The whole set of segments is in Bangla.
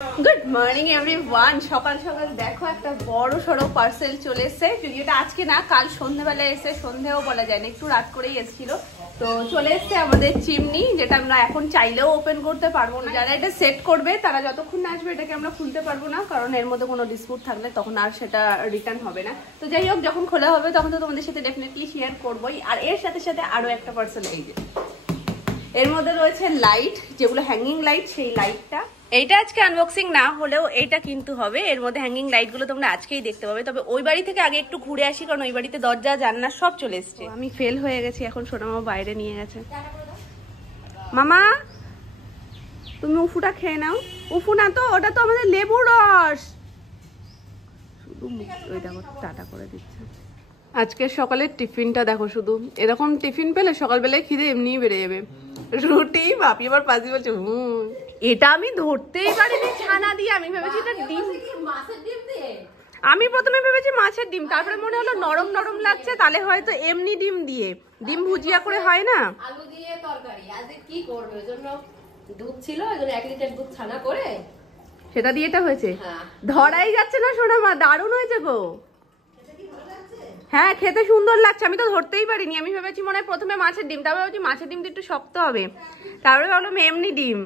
Good morning everyone. সকাল সকাল দেখো একটা বড় সড়ো পার্সেল চলে এসছে। যদিওটা আজকে না, কাল সন্ধ্যেবেলায় এসে, সন্ধ্যেও বলা যায় না, একটু রাত করেই এসেছিল। তো চলে এসছে আমাদের চিমনি, যেটা আমরা এখন চাইলেও ওপেন করতে পারবো না। যারা এটা সেট করবে তারা যতক্ষণ না আসবে এটাকে আমরা খুলতে পারবো না, কারণ এর মধ্যে কোনো ডিসপুট থাকলে তখন আর সেটা রিটার্ন হবে না। তো যাই হোক, যখন খোলা হবে তখন তো তোমাদের সাথে ডেফিনেটলি শেয়ার করবোই। আর এর সাথে সাথে আরো একটা পার্সেল, এই যে এর মধ্যে রয়েছে লাইট, যেগুলো হ্যাঙ্গিং লাইট, সেই লাইটটা। এইটা আজকে আনবক্সিং না হলেও এইটা কিন্তু হবে। এর মধ্যে হ্যাঙ্গিং লাইট গুলো তোমরা আজকেই দেখতে পাবে। তবে ওই বাড়ি থেকে আগে একটু ঘুরে আসি, কারণ ওই বাড়িতে দরজা জানলা সব চলে এসছে। আমি ফেল হয়ে গেছি, এখন সোনামা বাইরে নিয়ে গেছে। মামা তুমি উফুটা খেয়ে নাও। উফু না তো, ওটা তো আমাদের লেবুর রস। শুধু ওই দেখো টাটা করে দিচ্ছে। আজকে সকালের টিফিনটা দেখো, শুধু এরকম টিফিন পেলে সকালবেলায় খিদে এমনিই বেড়ে যাবে। রুটি, বাপি আবার পাজি বলছে এটা আমি ধরতেই পারিনি ছানা দিয়ে। আমি ভেবেছি এটা ডিম, মাছের ডিম দিয়ে। আমি প্রথমে ভেবেছি মাছের ডিম, তারপরে মনে হলো নরম নরম লাগছে, তাহলে হয়তো এমনি ডিম দিয়ে, ডিম ভুজিয়া করে হয় না, আলু দিয়ে তরকারি। আজ কি করবে, ওইজন্য দুধ ছিল, ওইজন্য 1 লিটার দুধ ছানা করে সেটা দিয়ে এটা হয়েছে। ধরাই যাচ্ছে না সোনামা, দারুণ হয়েছে গো। হ্যাঁ, খেতে সুন্দর লাগছে। আমি তো ধরতেই পারিনি, আমি ভেবেছি মনে হয় প্রথমে মাছের ডিম, তারপরে ভাবছি মাছের ডিম তো একটু শক্ত হবে, তারপরে ভাবলাম এমনি ডিম।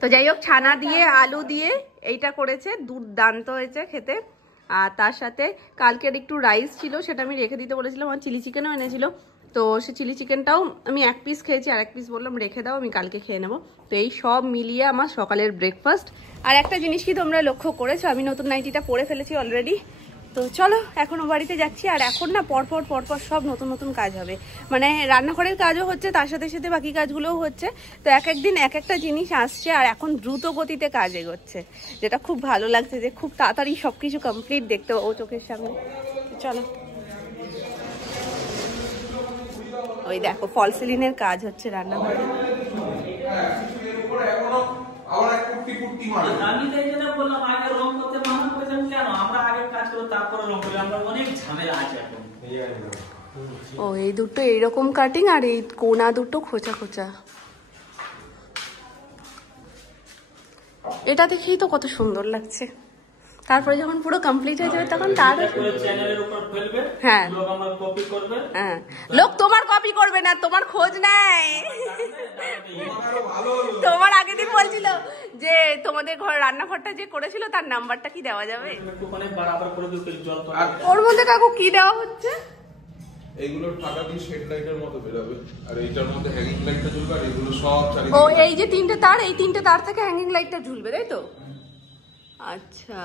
তো যাই হোক, ছানা দিয়ে আলু দিয়ে এইটা করেছে, দুর্দান্ত হয়েছে খেতে। আর তার সাথে কালকের একটু রাইস ছিল, সেটা আমি রেখে দিতে বলেছিলাম। আমার চিলি চিকেনও এনেছিল, তো সে চিলি চিকেনটাও আমি 1 পিস খেয়েছি, আর 1 পিস বললাম রেখে দাও, আমি কালকে খেয়ে নেবো। তো এই সব মিলিয়ে আমার সকালের ব্রেকফাস্ট। আর একটা জিনিস কি তোমরা লক্ষ্য করেছো, আমি নতুন নাইটিটা পরে ফেলেছি অলরেডি। তো চলো এখন ও বাড়িতে যাচ্ছি। আর এখন না পরপর সব নতুন নতুন কাজ হবে, মানে রান্নাঘরের কাজও হচ্ছে, তার সাথে সাথে বাকি কাজগুলোও হচ্ছে। তো এক একদিন এক একটা জিনিস আসছে, আর এখন দ্রুত গতিতে কাজ এগোচ্ছে, যেটা খুব ভালো লাগছে, যে খুব তাড়াতাড়ি সবকিছু কমপ্লিট দেখতে পাবো চোখের সামনে। চলো, ওই দেখো ফল সিলিংয়ের কাজ হচ্ছে রান্নাঘরে। ও এই দুটো এইরকম কাটিং, আর এই কোনা দুটো খোঁচা খোঁচা। এটা দেখেই তো কত সুন্দর লাগছে। তারপরে যখন পুরো কমপ্লিট হয়ে যাবে তখন তার হ্যাঁ হ্যাঁ, লোক তোমার কপি করবে না, তোমার খোঁজ নেয়। তোমার আগের দিন বলছিল যে তোমাদের ঘর রান্নাঘরটা যে করেছিল তার নাম্বারটা কি দেওয়া যাবে? ওর মধ্যে কাকু কি দেওয়া হচ্ছে? এইগুলোর ফাঁকা দিয়ে শেড লাইটের মতো বেরোবে, আর এইটার মধ্যে হ্যাঙ্গিং লাইটটা ঝুলবে, আর এগুলো সব চারিদিকে। ও এই যে 3টে তার, এই 3টে তার থেকে হ্যাঙ্গিং লাইটটা ঝুলবে, তাই তো? আচ্ছা,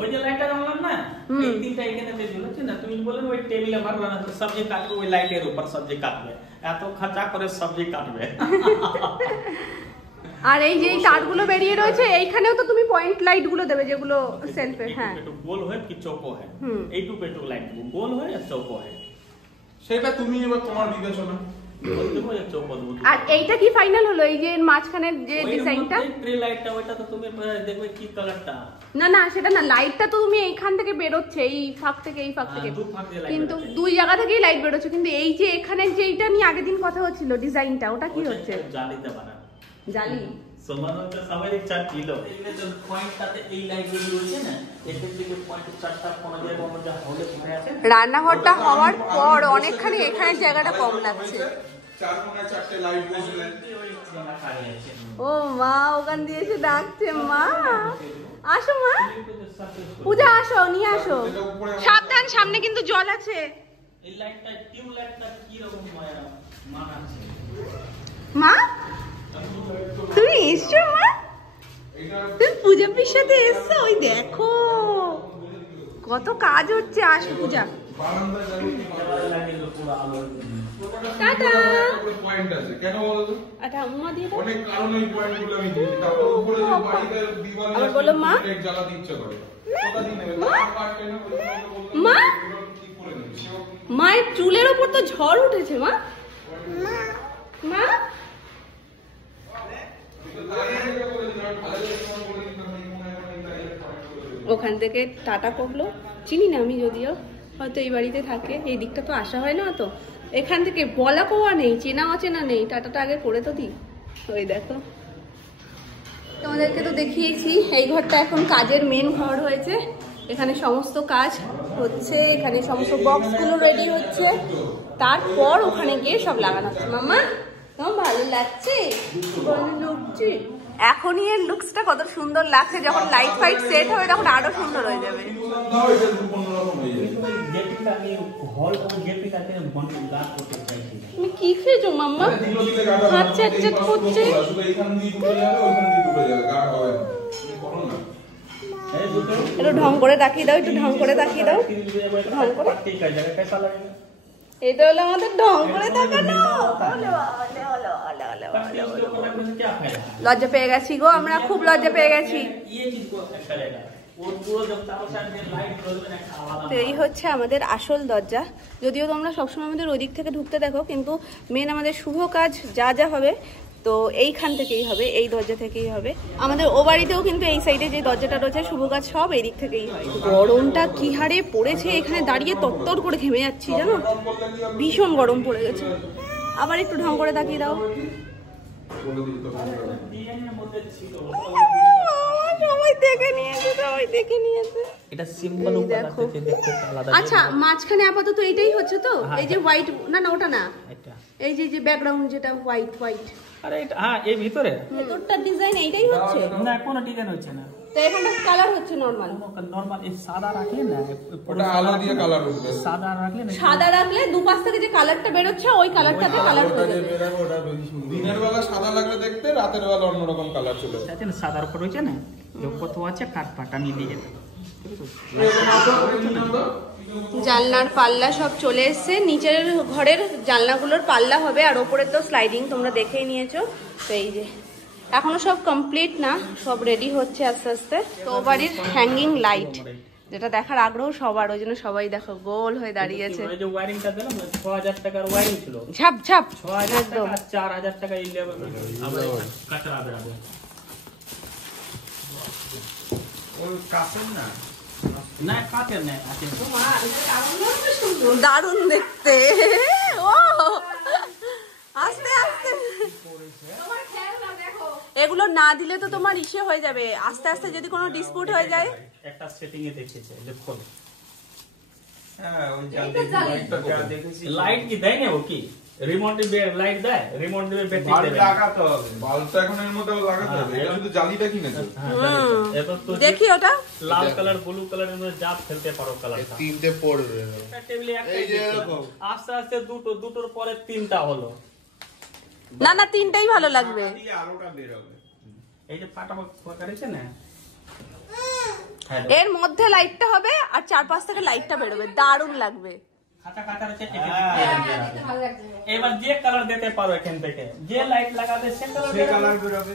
ওই যে লাইটটা জানলাম না, এই তিনটা এখানে যে ঝুলছে না, তুমি বলেন ওই টেবিলে মারবানা তো সবজি কাটবে, ওই লাইটের উপর সবজি কাটবে, এত খরচা করে সবজি কাটবে। আর এই যে তারগুলো বেরিয়ে রয়েছে, এইখানেও তো তুমি পয়েন্ট লাইট গুলো দেবে, যেগুলো সেলফে। হ্যাঁ, একটু গোল হয় কি চৌকো হয়, এইটুকু একটু লাইট দেবো, গোল হয় আর চৌকো হয়, সেটা তুমি এবার তোমার বিবেচনা। আর এইটা কি ফাইনাল হলো, এই যে মাঝখানের যে ডিজাইনটা, ট্রি লাইটটা, ওইটা তো তুমি দেখবে কি কালারটা। না না, সেটা না, লাইটটা তো তুমি এইখান থেকে বেরোচ্ছে, এই ফাঁক থেকে এই ফাঁক থেকে, কিন্তু 2 জায়গা থেকেই লাইট বেরোচ্ছে। কিন্তু এই যে এখানে যেটা নিয়ে আগের দিন কথা হচ্ছিল ডিজাইনটা, ওটা কি হচ্ছে? জালিতে বানানো জালি সমানটা সবাই চার কিলো এই যে পয়েন্টটাতে এই লাইটগুলো রয়েছে না, এখান থেকে পয়েন্ট 4টা কোন জায়গায় মধ্যে হলে পড়ে আছে। রান্নাঘরটা হওয়ার পর অনেকখানি এখানে জায়গাটা কম লাগছে। 4 কোণায় 4টে লাইট বসবে। ও মা ওখান দিয়ে এসে ডাকছে, মা আসো, মা পূজা আসো, নিয়ে আসো, সাবধান সামনে কিন্তু জল আছে। এই লাইটটা টিউব লাইটটা কি রকম মানাচ্ছে? মা তুমি এসছো? মা তুমি পূজা পির সাথে এসছো? ওই দেখো কত কাজ হচ্ছে। আসো পূজা, টাটা। পয়েন্ট আছে কেন বলো তো? আচ্ছা আম্মা দিয়ে দাও। অনেক কারণে এই পয়েন্টগুলো আমি দিই, তারপর উপরে যে বাড়িতে দিওয়ালে আবার বলো মা, লাইট জ্বালাতে ইচ্ছা করে, ওটা দিয়ে নেবে। মা মায়ের চুলের উপর তো ঝড় উঠেছে। মা মা ওখান থেকে টাটা করলো, চিনি না আমি, যদিও হয়তো এই বাড়িতে থাকে, এই দিকটা তো আসা হয় না, তো এখান থেকে বলা কোয়া নেই, চেনা অচেনা নেই, টাটাটা আগে করে তো দিই। ওই দেখো তোমাদেরকে তো দেখিয়েছি এই ঘরটা এখন কাজের মেন ঘর হয়েছে। এখানে সমস্ত কাজ হচ্ছে, এখানে সমস্ত বক্সগুলো রেডি হচ্ছে, তারপর ওখানে গিয়ে সব লাগানো হচ্ছে। মামা তোমার ভালো লাগছে? এখনই এর লুকসটা কত সুন্দর লাগছে, যখন লাইট ফাইট সেট হবে তখন আরো সুন্দর হয়ে যাবে। তুমি কি খেয়েছো মাম্মা? হাত চ্যাট চ্যাট করছে। একটু ঢং করে তাকিয়ে দাও, একটু ঢং করে তাকিয়ে দাও, ঢং করে। এটা হলো আমাদের ঢং করে তাকানো। লজ্জা পেয়ে গেছি গো, আমরা খুব লজ্জা পেয়ে গেছি। তো এই হচ্ছে আমাদের আসল দরজা। যদিও তোমরা সবসময় আমাদের ওই দিক থেকে ঢুকতে দেখো, কিন্তু মেন আমাদের শুভ কাজ যা যা হবে তো এইখান থেকেই হবে, এই দরজা থেকেই হবে। আমাদের ও বাড়িতেও কিন্তু এই সাইডে যে দরজাটা রয়েছে শুভ কাজ সব এই দিক থেকেই হয়। গরমটা কি হারে পড়েছে, এখানে দাঁড়িয়ে তত্তর করে ঘেমে যাচ্ছি জানো, ভীষণ গরম পড়ে গেছে। আবার একটু ঢং করে তাকিয়ে দাও। সবাই দেখে নিয়েছে, সবাই দেখে নিয়েছে। এটা সিম্বল দেখো। আচ্ছা মাঝখানে আপাতত এইটাই হচ্ছে তো, এই যে হোয়াইট, না না ওটা না, এই যে ব্যাকগ্রাউন্ড যেটা হোয়াইট হোয়াইট। আরে এটা হ্যাঁ এই ভিতরে ভেতরটা ডিজাইন এইটাই হচ্ছে না, কোনো ডিজাইন হচ্ছে না। তো এখানটা কালার হচ্ছে নরমাল। নরমাল এই সাদা রাখলে না, ওটা আলো দিয়ে কালার হবে। সাদা রাখলে না, সাদা রাখলে দুপাশ থেকে যে কালারটা বের হচ্ছে ওই কালারটাতে কালার হয়ে যাবে। দিনের বেলা সাদা লাগলে দেখতে, রাতের বেলা অন্যরকম কালার চলে আসে। আছে না সাদার উপর রয়েছে না, কত আছে কাট পাটা মিলিয়ে যাবে। জানলার পাল্লা সব চলে এসছে, নিচের ঘরের জানলাগুলোর পাল্লা হবে, আর ওপরে তো স্লাইডিং তোমরা দেখেই নিয়েছো। তো এই যে এখনো সব কমপ্লিট না, সব রেডি হচ্ছে আস্তে আস্তে। তো বাড়ির হ্যাঙ্গিং লাইট যেটা দেখার আগ্রহ সবার, ওই জন্য সবাই দেখো গোল হয়ে দাঁড়িয়েছে। যে ওয়্যারিংটা দিলাম 6000 টাকার ওয়্যারিং ছিল, ঝাপ ঝাপ 6000 টাকা 4000 টাকা এই লেভেল আমরা কাটা আবে ওই কাছেন না, না কাটেন না, আছে দারুণ দেখতে। ও আস্তে আস্তে এগুলো না দিলে তো তোমার ইসে হয়ে যাবে, আস্তে আস্তে যদি কোনো ডিসপিউট হয়ে যায়। একটা সেটিং এ দেখেছে যে ফল হ্যাঁ ওই জানলা দেখেছি। লাইট কি দেয় না, ও কি রিমোট দিয়ে লাইট দেয়, রিমোট দিয়ে ব্যাটারি দেবে, লাগাতে হবে বাল্বটা এখন এর মধ্যে লাগাতে হবে। এটা শুধু জালিটা কিনেছে। এবার তো দেখি ওটা লাল কালার ব্লু কালারের মধ্যে যা ফেলতে পারো কালারটা, তিনটে পড়বে। টেবিলে এই যে এরকম আস্তে আস্তে দুটোর পরে তিনটা হলো। না না তিনটাই ভালো লাগবে। আলোটা বের হবে। এই যে পাটা করেছে না, এর মধ্যে লাইটটা হবে আর চারপাশ থেকে লাইটটা বেরোবে, দারুণ লাগবে। খাতা খাতা রয়েছে। এবার যে কালার দিতে পারো এখান থেকে, যে লাইট লাগাবে সে কালার বেরোবে।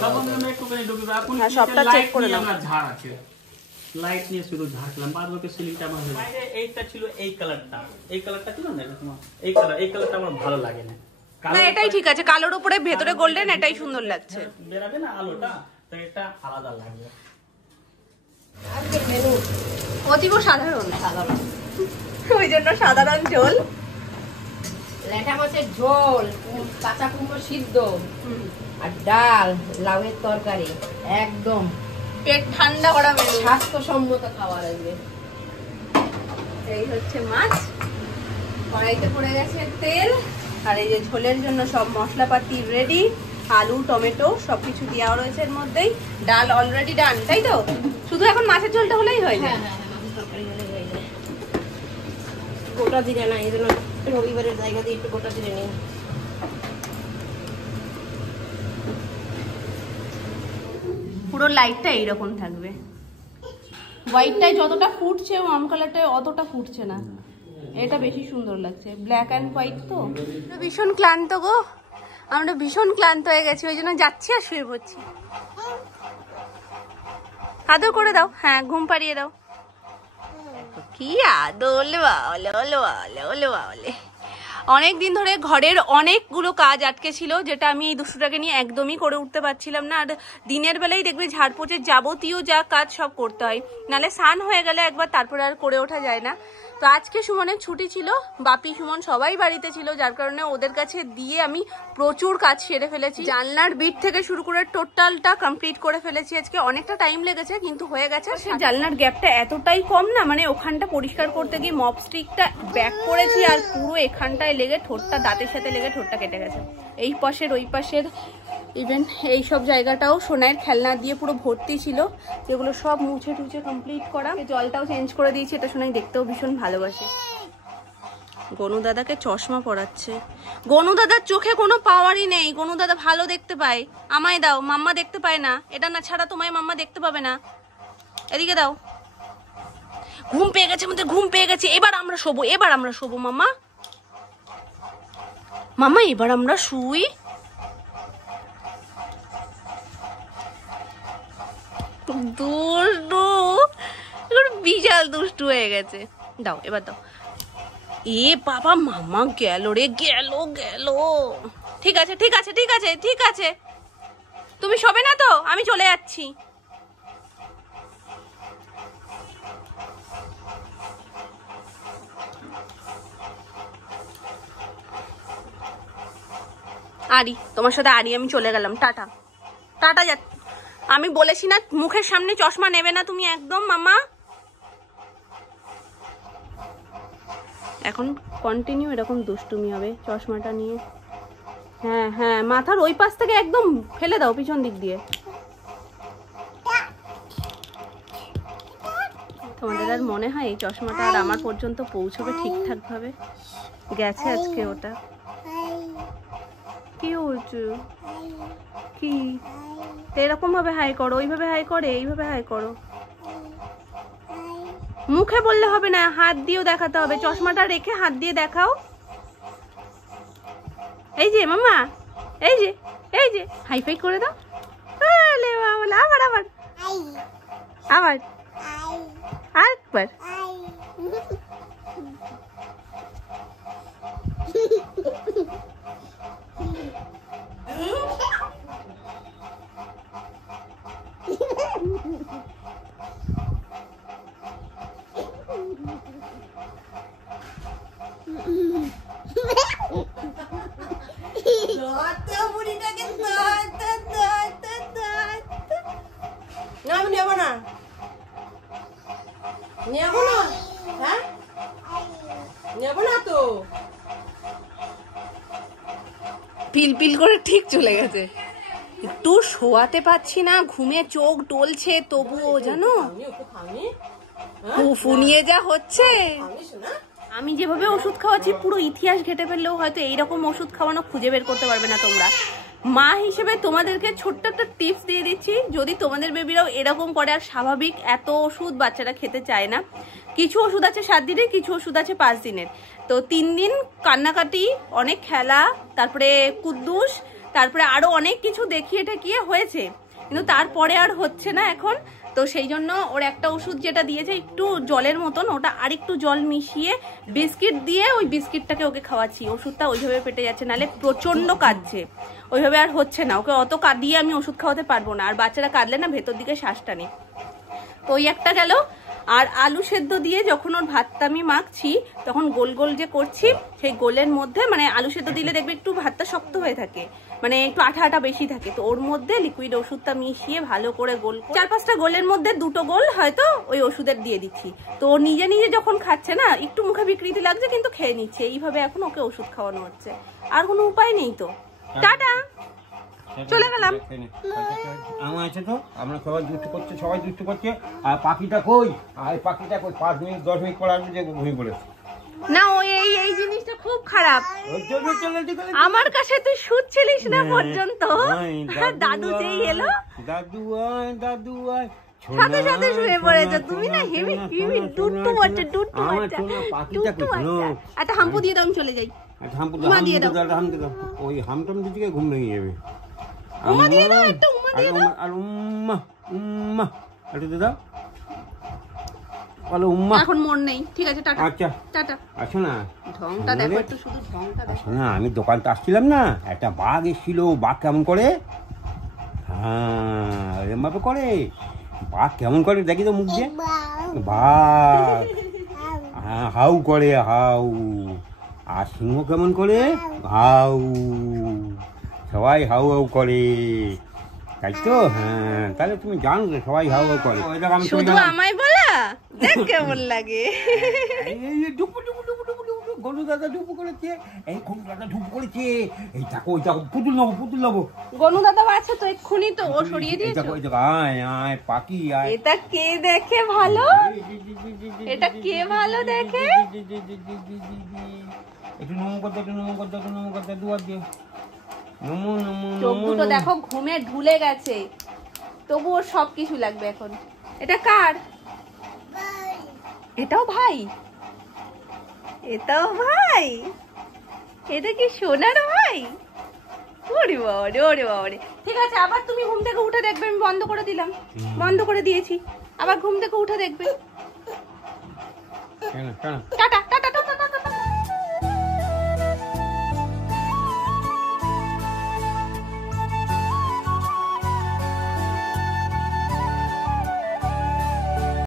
সামনে একটু করে ঢুকবে। এখন সবটা চেক করে নাও। আমরা ঝাড় আছে, লাইট নিয়ে শুরু ঝাড়লাম, বাদ বাকি সিলিংটা আমার বাইরে এইটা ছিল, এই কালারটা, এই কালারটা ছিল না তোমার, এই কালারটা আমার ভালো লাগে না। না এটাই ঠিক আছে, কালোর উপরে ভেতরে গোল্ডেন, এটাই সুন্দর লাগছে। বেরাবে না আলোটা, তো এটা আলাদা লাগবে। আজকে মেনু অতীব সাধারণ, ওই জন্য সাধারণ ঝোল, ল্যাটা মাছের ঝোল, কাঁচা কুমড়ো সিদ্ধ আর ডাল, লাউয়ের তরকারি, একদম পেট ঠান্ডা করা মেনু, স্বাস্থ্যসম্মত খাবার আসবে। এই হচ্ছে মাছ, কড়াইতে পড়ে গেছে তেল, আর এই যে ঝোলের জন্য সব মশলাপাতি রেডি, আলু টমেটো সবকিছু দেওয়া রয়েছে এর মধ্যেই, ডাল অলরেডি ডান, তাই তো? শুধু এখন মাছের ঝোলটা হলেই হয়ে যায়। মাছের তরকারি হলে হয়ে যায়। গোটা জিরে না, এই জন্য রবিবারের জায়গা দিয়ে একটু গোটা জিরে নিই। পুরো লাইটটা এইরকম থাকবে, হোয়াইটটাই যতটা ফুটছে আম কালারটাই অতটা ফুটছে না, এটা বেশি সুন্দর লাগছে, ব্ল্যাক অ্যান্ড হোয়াইট। তো ভীষণ ক্লান্ত গো, আমরা ভীষণ ক্লান্ত হয়ে গেছি, ওই জন্য যাচ্ছি আর শুয়ে পড়ছি। আদর করে দাও, হ্যাঁ ঘুম পাড়িয়ে দাও। কি আদর বালে বলে বলে বলে বলে। অনেকদিন ধরে ঘরের অনেকগুলো কাজ আটকে ছিল, যেটা আমি এই দুষ্টুটাকে নিয়ে একদমই করে উঠতে পারছিলাম না। আর দিনের বেলায় দেখবে ঝাড়পোঁচের যাবতীয় যা কাজ সব করতে হয়, নাহলে স্নান হয়ে গেলে একবার তারপরে আর করে ওঠা যায় না। তো আজকে সুমনের ছুটি ছিল, বাপি সুমন সবাই বাড়িতে ছিল, যার কারণে ওদের কাছে দিয়ে আমি প্রচুর কাজ সেরে ফেলেছি। জানলার বিট থেকে শুরু করে টোটালটা কমপ্লিট করে ফেলেছি। আজকে অনেকটা টাইম লেগেছে কিন্তু হয়ে গেছে। জানলার গ্যাপটা এতটাই কম না, মানে ওখানটা পরিষ্কার করতে গিয়ে মপ স্টিকটা ব্যাক করেছি আর পুরো এখানটায় লেগে ঠোঁটটা, দাঁতের সাথে লেগে ঠোঁটটা কেটে গেছে। এই পাশের ওই পাশের ইভেন এই সব জায়গাটাও সোনার খেলনা দিয়ে পুরো ভর্তি ছিল, যেগুলো সব মুছে টুছে কমপ্লিট করা। জলটাও চেঞ্জ করে দিয়েছি, এটা সোনাই দেখতেও ভীষণ ভালোবাসে। গনু দাদাকে চশমা পরাচ্ছে। গনু দাদার চোখে কোনো পাওয়ারই নেই, গনু দাদা ভালো দেখতে পায়। আমায় দাও, মাম্মা দেখতে পায় না, এটা না ছাড়া তোমায় মাম্মা দেখতে পাবে না। এদিকে দাও। ঘুম পেয়ে গেছে আমাদের, ঘুম পেয়ে গেছে। এবার আমরা শোবো, এবার আমরা শোবো মাম্মা। মাম্মা এবার আমরা শুই। দুষ্টু, বিশাল দুষ্টু হয়ে গেছে। দাও এবার দাও। এ বাবা, মামা গেল রে, গেল গেল। ঠিক আছে ঠিক আছে ঠিক আছে ঠিক আছে, তুমি শোবে না তো, আমি চলে যাচ্ছি। আরি, তোমার সাথে আরি আমি চলে গেলাম, টাটা টাটা। যা, আমি বলেছি না মুখের সামনে চশমা নেবে না তুমি একদম মামা। এখন কন্টিনিউ এরকম দুষ্টুমি হবে চশমাটা নিয়ে। হ্যাঁ হ্যাঁ, মাথার ওই পাশ থেকে একদম ফেলে দাও, পিছন দিক দিয়ে। তোমাদের আর মনে হয় এই চশমাটা আর আমার পর্যন্ত পৌঁছবে ঠিকঠাক ভাবে? গেছে আজকে ওটা। কি হয়েছে? কি এরকম ভাবে হাই করো, ওইভাবে হাই করে, এইভাবে হাই করো। মুখে বললে হবে না, হাত দিয়েও দেখাতে হবে। চশমাটা রেখে হাত দিয়ে দেখাও। এই যে মামা, এই যে এই যে হাই ফাই করে দাও। আবার আবার আবার আরেকবার। পিল পিল করে ঠিক চলে গেছে। একটু শোয়াতে পারছি না, ঘুমে চোখ ডলছে, তবুও জানো ফুনিয়ে যা হচ্ছে। আমি যেভাবে ওষুধ খাওয়াচ্ছি পুরো ইতিহাস ঘেটে ফেললেও হয়তো এইরকম ওষুধ খাওয়ানো খুঁজে বের করতে পারবে না তোমরা। মা হিসেবে তোমাদেরকে ছোট্ট একটা টিপস দিয়ে দিচ্ছি, যদি তোমাদের বেবিরাও এরকম করে। আর স্বাভাবিক এত ওষুধ বাচ্চারা খেতে চায় না। কিছু ওষুধ আছে 7 দিনের, কিছু ওষুধ আছে 5 দিনের। তো 3 দিন কান্নাকাটি, অনেক খেলা, তারপরে কুদ্দুস, তারপরে আরো অনেক কিছু দেখিয়ে ঠেকিয়ে হয়েছে, কিন্তু তারপরে আর হচ্ছে না এখন। তো সেই জন্য ওর একটা ওষুধ যেটা দিয়েছে একটু জলের মতন, ওটা আরেকটু জল মিশিয়ে বিস্কিট দিয়ে ওই বিস্কিটটাকে ওকে খাওয়াচ্ছি। ওষুধটা ওইভাবে পেটে যাচ্ছে, নাহলে প্রচন্ড কাঁদছে, ওইভাবে আর হচ্ছে না। ওকে অত কাঁদিয়ে আমি ওষুধ খাওয়াতে পারবো না, আর বাচ্চারা কাঁদলে না ভেতর দিকে শ্বাস টানে। তো ওই একটা গেল। আর আলু সেদ্ধ দিয়ে যখন ওর ভাতটা আমি মাখছি, তখন গোল গোল যে করছি, সেই গোলের মধ্যে মানে আলু সেদ্ধ দিলে দেখবে একটু ভাতটা শক্ত হয়ে থাকে, মানে একটু আঠা আঠা বেশি থাকে। তো ওর মধ্যে লিকুইড ওষুধটা মিশিয়ে ভালো করে গোল, 4-5টা গোলের মধ্যে 2টো গোল হয়তো ওই ওষুধের দিয়ে দিচ্ছি। তো ও নিজে নিজে যখন খাচ্ছে না, একটু মুখে বিকৃতি লাগছে কিন্তু খেয়ে নিচ্ছে। এইভাবে এখন ওকে ওষুধ খাওয়ানো হচ্ছে, আর কোনো উপায় নেই। তো টাটা, চলে গেলাম। আমার আছে তো, আমরা সবাই দুষ্টু করছে, সবাই দুষ্টু করছে। আর পাখিটা কই? আর পাখিটা কই? 5 মিনিট 10 মিনিট পর আসবে, যে ঘুমিয়ে পড়েছে না। ওই এই জিনিসটা খুব খারাপ। আমার কাছে তুই শুচ্ছিলিস না পর্যন্ত, দাদু যেই এলো, দাদু আয় দাদু আয়, সাথে সাথে শুয়ে পড়েছো তুমি না। হেভি হেভি দুট্টু বাচ্চা, দুট্টু বাচ্চা, দুট্টু বাচ্চা। একটা হাম্পু দিয়ে দাও, আমি চলে যাই। উমা দিয়ে দাও, ওই হামটাম দিকে ঘুম ভেঙে যাবে। উমা দিয়ে দাও, একটা উমা দিয়ে দাও। আর উম্মা উম্মা একটু দিয়ে দাও। বলো উম্মা। এখন মন নেই, ঠিক আছে টাটা। আচ্ছা টাটা। আসো না, ঢংটা দেখো একটু, শুধু ঢংটা দেখো না। আমি দোকানটা আসছিলাম না, একটা বাঘ এসেছিল। বাঘ কেমন করে? হ্যাঁ এরকম করে। বাঘ কেমন করে দেখি তো মুখ দিয়ে। বাঘ হ্যাঁ হাউ করে হাউ। আর সিংহ কেমন করে? হাউ। সবাই হাউ হাউ করে, তাই তো? হ্যাঁ, তাহলে তুমি জানো যে সবাই হাউ হাউ করে। ওই দেখো আমি চলে শুধু গেলাম। আমায় বলা, দেখ কেমন লাগে। এই ডুবু ডুবু ডুবু ডুবু ডুবু, গনু দাদা ডুবু করেছে, এই গনু দাদা ডুবু করেছে। এই দেখো ওই দেখো, পুতুল নেবো পুতুল নেবো। গনু দাদাও আছে তো, এক্ষুনি তো ও সরিয়ে এই দিয়েছো। দেখো এই দেখো, আয় আয় পাখি আয়। এটা কে দেখে ভালো? এটা কে ভালো দেখে? একটু নমো করতে, একটু নমো করতে, একটু নমো করতে, দুয়ার দিয়ে নমো নমো। চোখ দুটো দেখো ঘুমে ঢুলে গেছে, তবুও সব কিছু লাগবে এখন। এটা কার? এটাও ভাই, এটাও ভাই। এটা কি সোনার ভাই? ওরে বাবারে, ওরে বাবারে। ঠিক আছে, আবার তুমি ঘুম থেকে উঠে দেখবে। আমি বন্ধ করে দিলাম, বন্ধ করে দিয়েছি। আবার ঘুম থেকে উঠে দেখবে। কেন কেন? Tata tata tata.